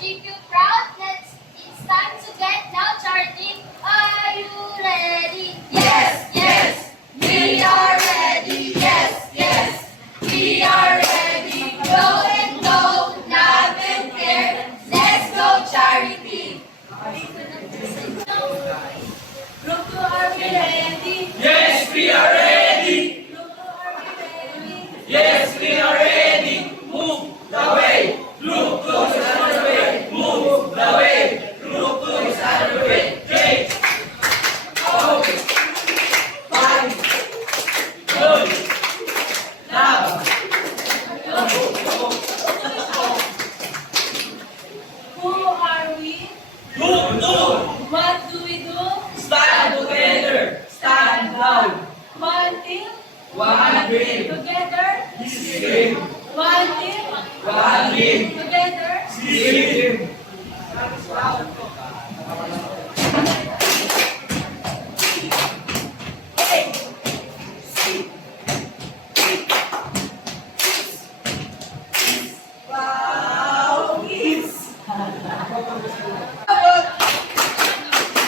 Keep you proud. It's time to get now charting. Are you ready? Yes, yes, we are ready. Yes, yes, we are ready. Go and go, love and care. Let's go, Charity. Group 2, are we ready? Yes, we are ready. Group 2, are we ready? Yes, we are ready. Move the way. Group 2 is on the way. Move the way. Group 2 is on the way. 3, 4, 5, good. Now. Who are we? Group 2. What do we do? Stand together. Stand loud. One team. One dream. Together. This is dream. One team. One dream. Together. This is dream.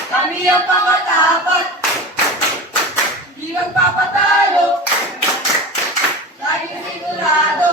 Kami ang pangatapat. Di magpapatalo. Lagi sigurado.